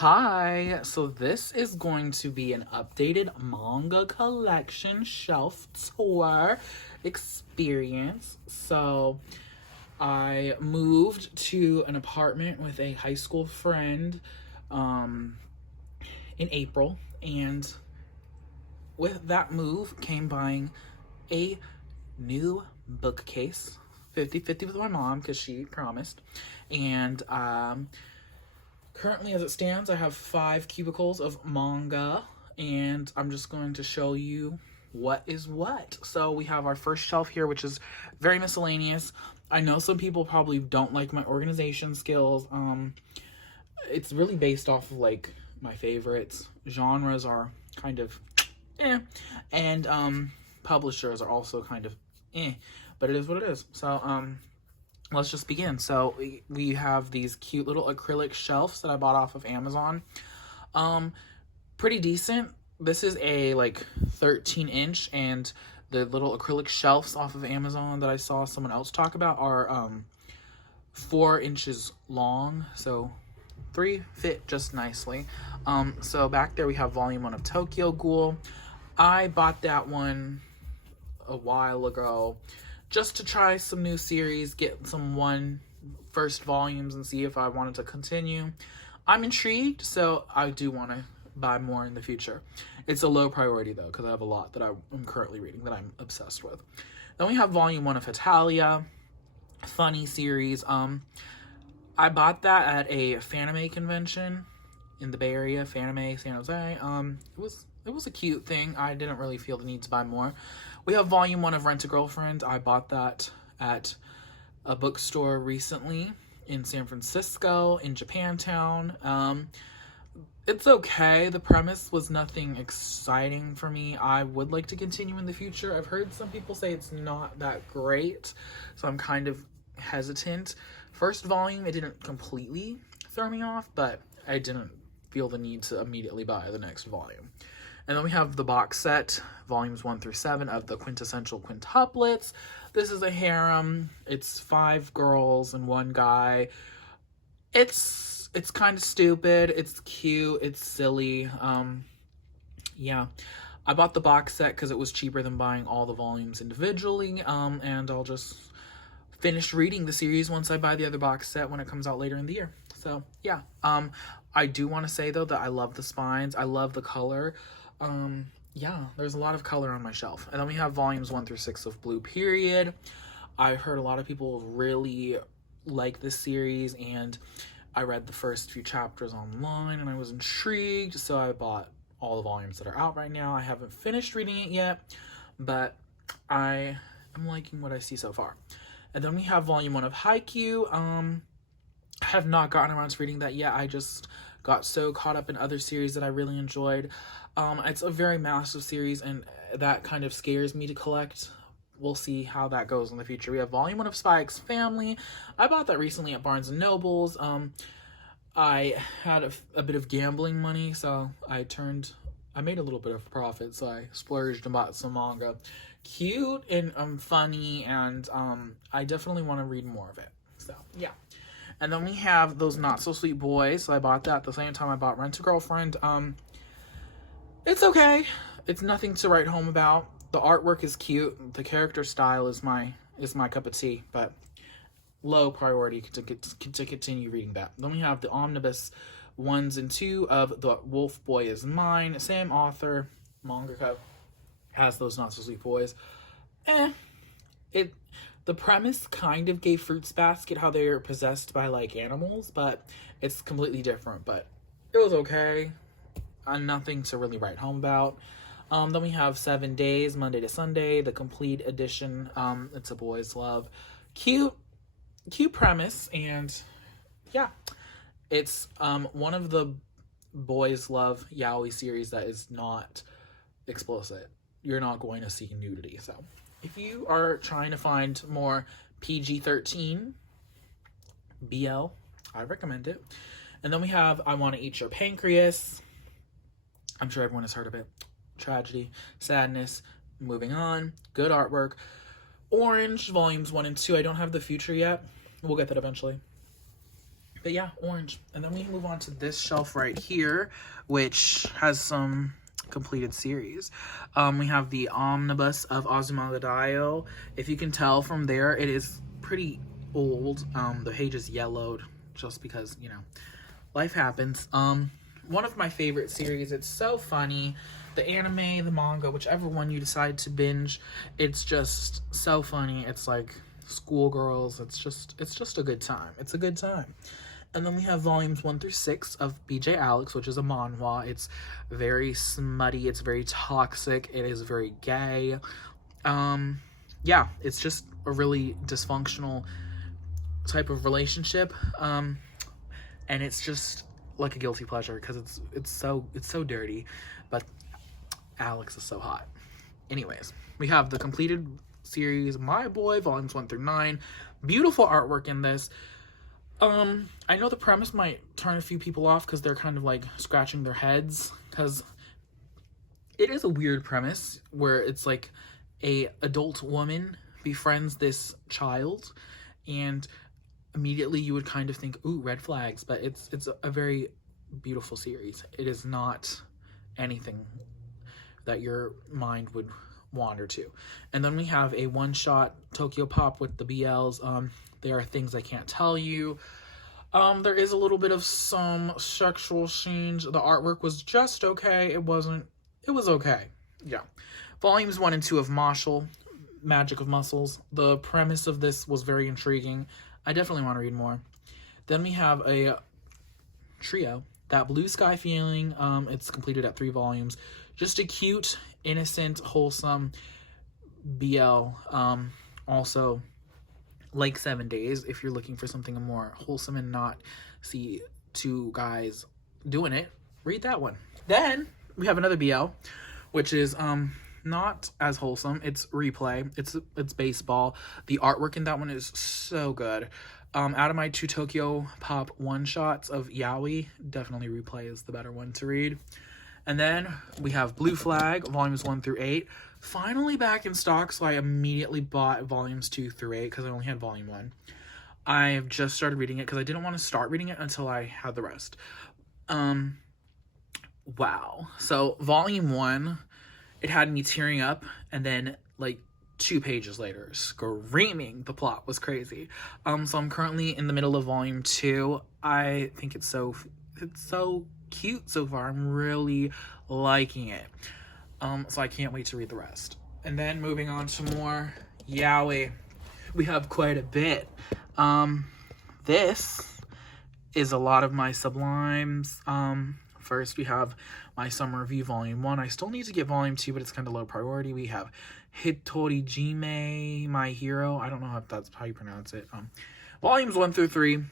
Hi, so this is going to be an updated manga collection shelf tour experience. So I moved to an apartment with a high school friend um, in April, and with that move came buying a new bookcase 50-50 with my mom because she promised. And currently, as it stands, I have 5 cubicles of manga, and I'm just going to show you what is what. So we have our first shelf here, which is very miscellaneous. I know some people probably don't like my organization skills. It's really based off of like my favorites. Genres are kind of and publishers are also kind of but it is what it is. So let's just begin. So we have these cute little acrylic shelves that I bought off of Amazon. Pretty decent. This is a like 13-inch, and the little acrylic shelves off of Amazon that I saw someone else talk about are 4 inches long, so 3 fit just nicely. So back there we have volume 1 of Tokyo Ghoul. I bought that one a while ago just to try some new series, get some first volumes and see if I wanted to continue. I'm intrigued, so I do want to buy more in the future. It's a low priority though, because I have a lot that I'm currently reading that I'm obsessed with. Then we have volume 1 of Hetalia, funny series. I bought that at a Fanime convention in the Bay Area, Fanime, San Jose. It was a cute thing. I didn't really feel the need to buy more. We have volume 1 of Rent a Girlfriend. I bought that at a bookstore recently in San Francisco, in Japantown. It's okay. The premise was nothing exciting for me. I would like to continue in the future. I've heard some people say it's not that great, so I'm kind of hesitant. First volume, it didn't completely throw me off, but I didn't feel the need to immediately buy the next volume. And then we have the box set, volumes 1 through 7 of the quintessential quintuplets. This is a harem. It's 5 girls and 1 guy. It's kind of stupid. It's cute. It's silly. Yeah. I bought the box set because it was cheaper than buying all the volumes individually. And I'll just finish reading the series once I buy the other box set when it comes out later in the year. So, yeah. I do want to say, though, that I love the spines. I love the color. Yeah, there's a lot of color on my shelf. And then we have volumes 1 through 6 of Blue Period. I heard a lot of people really like this series, and I read the first few chapters online and I was intrigued, so I bought all the volumes that are out right now. I haven't finished reading it yet, but I am liking what I see so far. And then we have volume 1 of Haikyuu. I have not gotten around to reading that yet. I just got so caught up in other series that I really enjoyed. It's a very massive series, and that kind of scares me to collect. We'll see how that goes in the future. We have volume 1 of Spy X Family. I bought that recently at Barnes & Noble's. I had a bit of gambling money, so I made a little bit of profit, so I splurged and bought some manga. Cute and funny, and I definitely want to read more of it. So, yeah. And then we have those Not So Sweet Boys. So I bought that at the same time I bought Rent a Girlfriend. It's okay. It's nothing to write home about. The artwork is cute. The character style is my cup of tea, but low priority to continue reading that. Then we have the omnibus 1s and 2 of The Wolf Boy Is Mine. Same author, mangaka, has those Not So Sweet Boys. The premise kind of gave Fruits Basket, how they are possessed by like animals, but it's completely different. But it was okay. Nothing to really write home about. Then we have 7 Days, Monday to Sunday, the complete edition. It's a boy's love. Cute premise, and yeah, it's one of the boys love yaoi series that is not explicit. You're not going to see nudity, so if you are trying to find more PG-13 BL, I recommend it. And then we have I Want to Eat Your Pancreas. I'm sure everyone has heard of it. Tragedy, sadness, moving on, good artwork. Orange, volumes 1 and 2. I don't have the future yet. We'll get that eventually. But yeah, orange. And then we move on to this shelf right here, which has some completed series. We have the Omnibus of Azumanga Daioh. If you can tell from there, it is pretty old. The page is yellowed just because, you know, life happens. One of my favorite series. It's so funny. The anime, the manga, whichever one you decide to binge, it's just so funny. It's like schoolgirls. It's just a good time. It's a good time. And then we have volumes 1 through 6 of BJ Alex, which is a manhwa. It's very smutty. It's very toxic. It is very gay. Yeah, it's just a really dysfunctional type of relationship. And it's just like a guilty pleasure because it's so dirty, but Alex is so hot. Anyways, we have the completed series My Boy, volumes 1 through 9. Beautiful artwork in this. I know the premise might turn a few people off because they're kind of like scratching their heads, because it is a weird premise where it's like a adult woman befriends this child, and immediately you would kind of think, ooh, red flags, but it's a very beautiful series. It is not anything that your mind would wander to. And then we have a one-shot Tokyo Pop with the BLs. There are things I can't tell you. There is a little bit of some sexual scenes. The artwork was just okay. It was okay. Yeah. Volumes 1 and 2 of Marshall, Magic of Muscles. The premise of this was very intriguing. I definitely want to read more. Then we have a trio, That Blue Sky Feeling. It's completed at 3 volumes. Just a cute, innocent, wholesome BL. Also, like 7 Days, if you're looking for something more wholesome and not see 2 guys doing it, read that one. Then we have another BL, which is not as wholesome. It's Replay. It's baseball. The artwork in that one is so good. Out of my 2 Tokyo Pop one-shots of Yaoi, definitely Replay is the better one to read. And then we have Blue Flag, volumes 1 through 8. Finally back in stock, so I immediately bought volumes 2 through 8 because I only had volume 1. I have just started reading it because I didn't want to start reading it until I had the rest. Wow. So volume 1, it had me tearing up, and then like 2 pages later, screaming. The plot was crazy. So I'm currently in the middle of volume 2. I think it's so cute so far. I'm really liking it. So I can't wait to read the rest. And then moving on to more yaoi. We have quite a bit. This is a lot of my sublimes. First we have my summer review volume 1. I still need to get volume 2, but it's kind of low priority. We have Hitorijime, My Hero. I don't know if that's how you pronounce it. Volumes 1 through 3.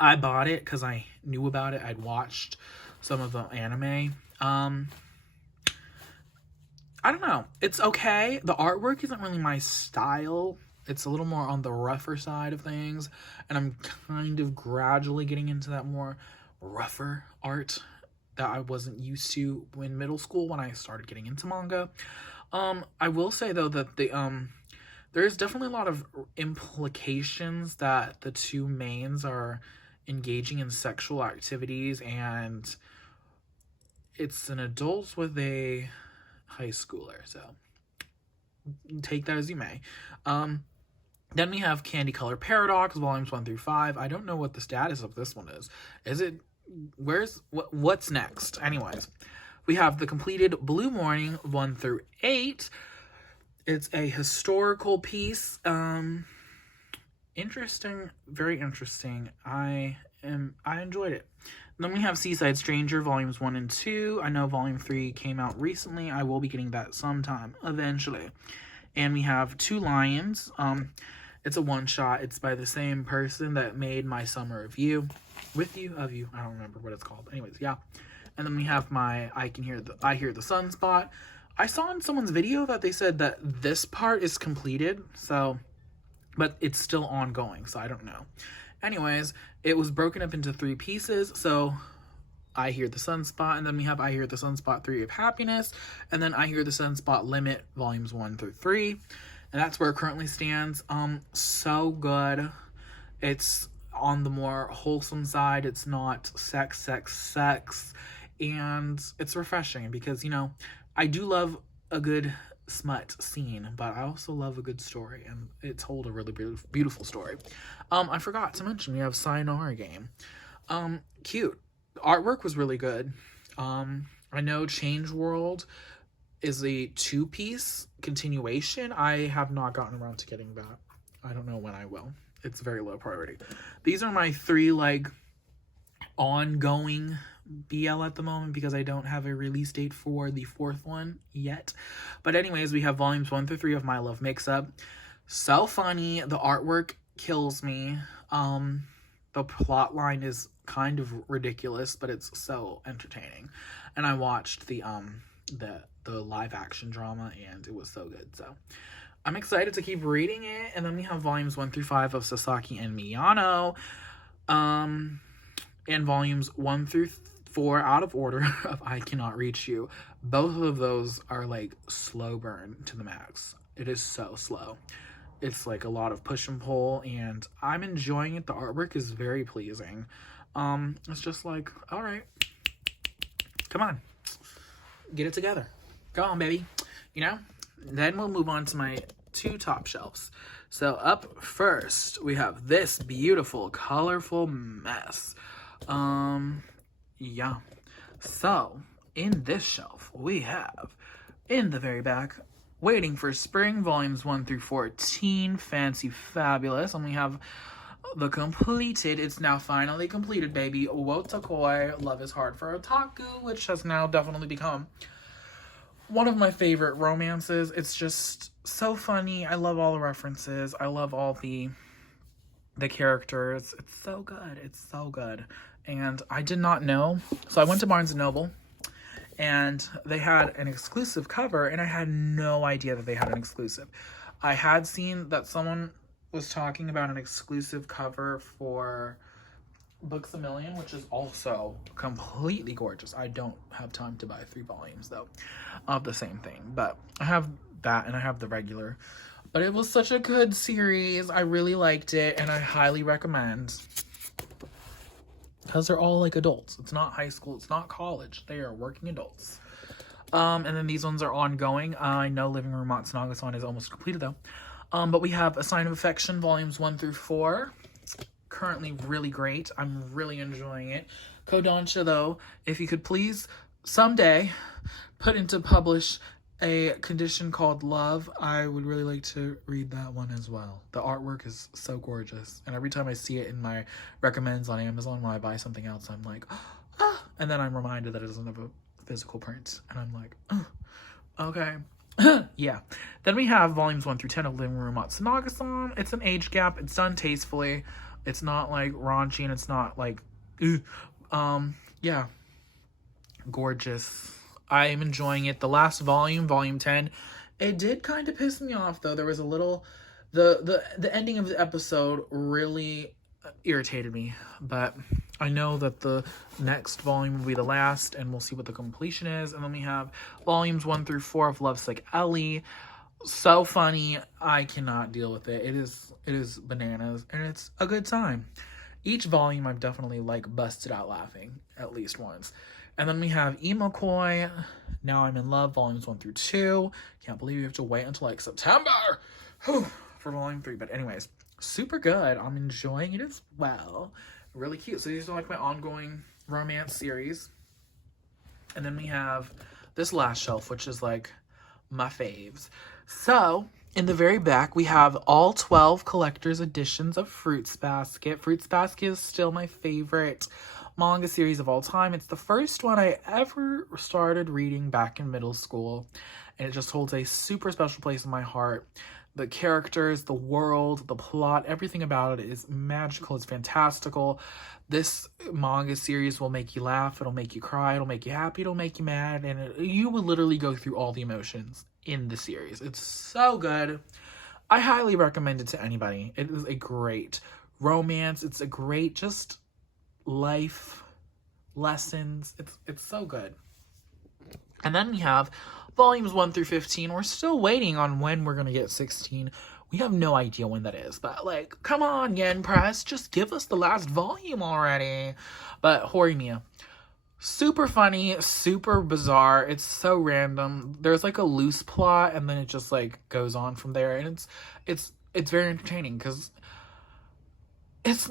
I bought it because I knew about it. I'd watched some of the anime. I don't know. It's okay. The artwork isn't really my style. It's a little more on the rougher side of things. And I'm kind of gradually getting into that more rougher art that I wasn't used to in middle school when I started getting into manga. I will say, though, that there's definitely a lot of implications that the 2 mains are engaging in sexual activities, and it's an adult with a high schooler, so take that as you may. Then we have Candy Color Paradox, volumes 1 through 5. I don't know what the status of this one is. Is it, what's next? Anyways, we have the completed Blue Morning 1 through 8. It's a historical piece. Interesting, very interesting. I enjoyed it. Then we have Seaside Stranger, volumes 1 and 2. I know volume 3 came out recently. I will be getting that sometime, eventually. And we have Two Lions. It's a one-shot. It's by the same person that made my summer review. With You, of You. I don't remember what it's called. Anyways, yeah. And then we have my I Hear the Sunspot. I saw in someone's video that they said that this part is completed, so, but it's still ongoing, so I don't know. Anyways, it was broken up into 3 pieces, so I Hear the Sunspot, and then we have I Hear the Sunspot 3 of Happiness, and then I Hear the Sunspot Limit, volumes 1 through 3, and that's where it currently stands. So good. It's on the more wholesome side. It's not sex, sex, sex. And it's refreshing because, you know, I do love a good smut scene, but I also love a good story, and it told a really beautiful story. I forgot to mention we have Sayonara Game. Cute. Artwork was really good. I know Change World is a 2-piece continuation. I have not gotten around to getting that. I don't know when I will. It's very low priority. These are my 3 like ongoing BL at the moment because I don't have a release date for the 4th one yet. But anyways, we have volumes 1 through 3 of My Love Mix-Up. So funny. The artwork kills me. The plot line is kind of ridiculous, but it's so entertaining. And I watched the live action drama, and it was so good. So I'm excited to keep reading it. And then we have volumes 1 through 5 of Sasaki and Miyano. And volumes 1 through 4 out of order of I Cannot Reach You. Both of those are like slow burn to the max. It is so slow. It's like a lot of push and pull, and I'm enjoying it. The artwork is very pleasing. It's just like, all right, come on, get it together. Go on, baby. You know? Then we'll move on to my 2 top shelves. So up first, we have this beautiful, colorful mess. Yeah. So, in this shelf, we have, in the very back, Waiting for Spring, volumes 1 through 14, Fancy Fabulous. And we have the completed, it's now finally completed, baby, Wotakoi, Love is Hard for Otaku, which has now definitely become one of my favorite romances. It's just so funny. I love all the references. I love all the characters. It's so good. It's so good. And I did not know. So I went to Barnes & Noble, and they had an exclusive cover, and I had no idea that they had an exclusive. I had seen that someone was talking about an exclusive cover for Books A Million, which is also completely gorgeous. I don't have time to buy 3 volumes, though, of the same thing. But I have that, and I have the regular. But it was such a good series. I really liked it, and I highly recommend. Because they're all like adults. It's not high school. It's not college. They are working adults. And then these ones are ongoing. I know Living Room Matsunaga-san is almost completed, though. But we have A Sign of Affection, volumes 1 through 4. Currently really great. I'm really enjoying it. Kodansha, though, if you could please someday put into publish a condition called Love, I would really like to read that one as well. The artwork is so gorgeous, and every time I see it in my recommends on Amazon when I buy something else, I'm like, ah, and then I'm reminded that it doesn't have a physical print, and I'm like, okay. Yeah. Then we have volumes 1 through 10 of Living Room Matsunaga-san. It's an age gap. It's done tastefully. It's not like raunchy, and it's not like, yeah, gorgeous. I am enjoying it. The last volume, volume 10, it did kind of piss me off, though. There was a little, the ending of the episode really irritated me, but I know that the next volume will be the last, and we'll see what the completion is. And then we have volumes 1 through 4 of Lovesick Ellie. So funny. I cannot deal with it. It is bananas, and it's a good time. Each volume I've definitely like busted out laughing at least once. And then we have Imokoi, Now I'm in Love, volumes 1 through 2. Can't believe you have to wait until like September for volume 3. But anyways, super good. I'm enjoying it as well. Really cute. So these are like my ongoing romance series. And then we have this last shelf, which is like my faves. So in the very back, we have all 12 collector's editions of Fruits Basket. Fruits Basket is still my favorite manga series of all time. It's the first one I ever started reading back in middle school, and it just holds a super special place in my heart. The characters, the world, the plot, everything about it is magical. It's fantastical. This manga series will make you laugh. It'll make you cry. It'll make you happy. It'll make you mad. And you will literally go through all the emotions in the series. It's so good. I highly recommend it to anybody. It is a great romance. It's a great just life lessons. It's so good. And then we have volumes 1 through 15. We're still waiting on when we're going to get 16. We have no idea when that is, but like, come on, Yen Press, just give us the last volume already. But Horimiya, super funny, super bizarre. It's so random. There's like a loose plot, and then it just like goes on from there, and it's very entertaining because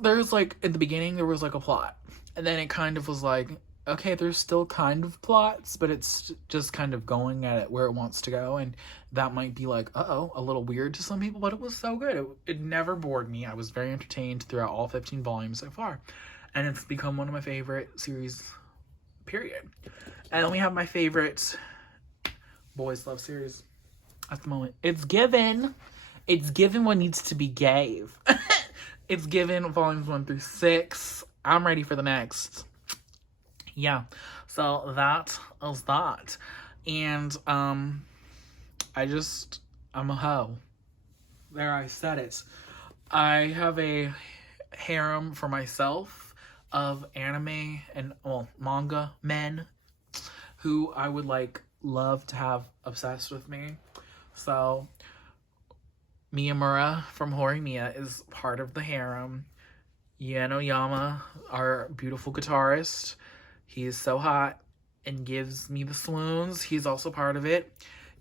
there's like, in the beginning there was like a plot, and then it kind of was like, okay, there's still kind of plots, but it's just kind of going at it where it wants to go, and that might be like, a little weird to some people, but it was so good. It never bored me. I was very entertained throughout all 15 volumes so far, and it's become one of my favorite series, period. And then we have my favorite boys love series at the moment. It's given what needs to be gave. It's given volumes 1 through 6. I'm ready for the next. Yeah, so that is that. And I'm a hoe. There, I said it. I have a harem for myself of anime and, well, manga men who I would like love to have obsessed with me. So Miyamura from Horimiya is part of the harem. Yano, our beautiful guitarist, he is so hot and gives me the swoons. He's also part of it.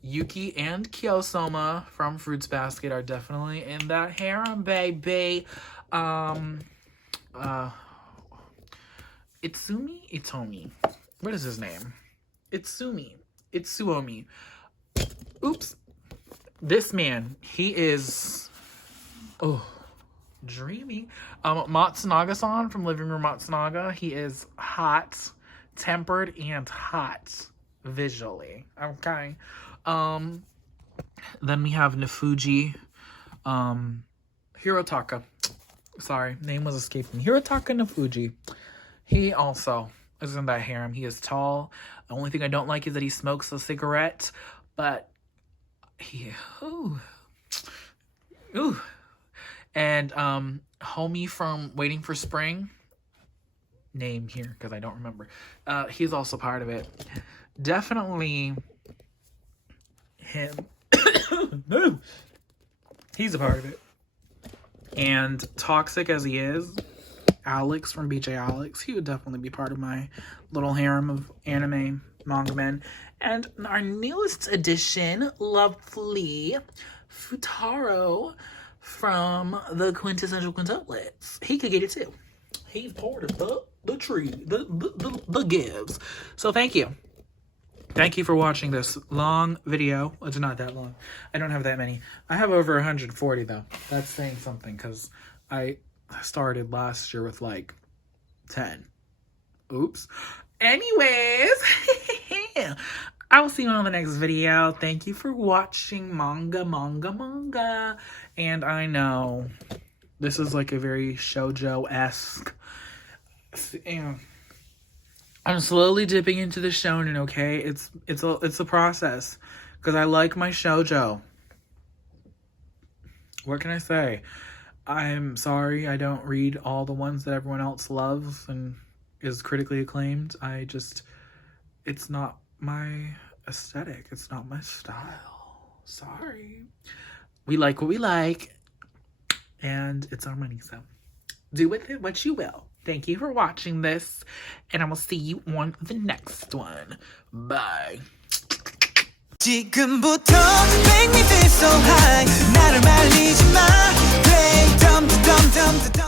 Yuki and Kyosoma from Fruits Basket are definitely in that harem, baby. Itomi. What is his name? Itsuomi. Oops. This man, he is, dreamy. Matsunaga-san from Living Room Matsunaga. He is hot, tempered, and hot visually. Okay. Then we have Nefuji, Hirotaka. Sorry, name was escaping me. Hirotaka Nefuji. He also is in that harem. He is tall. The only thing I don't like is that he smokes a cigarette, but and homie from Waiting for Spring, name here because I don't remember, he's also part of it. Definitely him. No, he's a part of it. And toxic as he is, Alex from BJ Alex, he would definitely be part of my little harem of anime manga men. And our newest addition, lovely Futaro from the Quintessential Quintuplets. He could get it too. He's part of the tree, the gives. So thank you. Thank you for watching this long video. It's not that long. I don't have that many. I have over 140 though. That's saying something because I started last year with like 10. Oops. Anyways, I will see you on the next video. Thank you for watching Manga. And I know this is like a very shoujo-esque. I'm slowly dipping into the shonen, okay? It's a process because I like my shoujo. What can I say? I'm sorry I don't read all the ones that everyone else loves and is critically acclaimed. It's not my aesthetic. It's not my style. Sorry. We like what we like, and it's our money, so do with it what you will. Thank you for watching this, and I will see you on the next one. Bye. 지금부터 make me feel so high 나를 말리지 마. Play dum dum dum dum.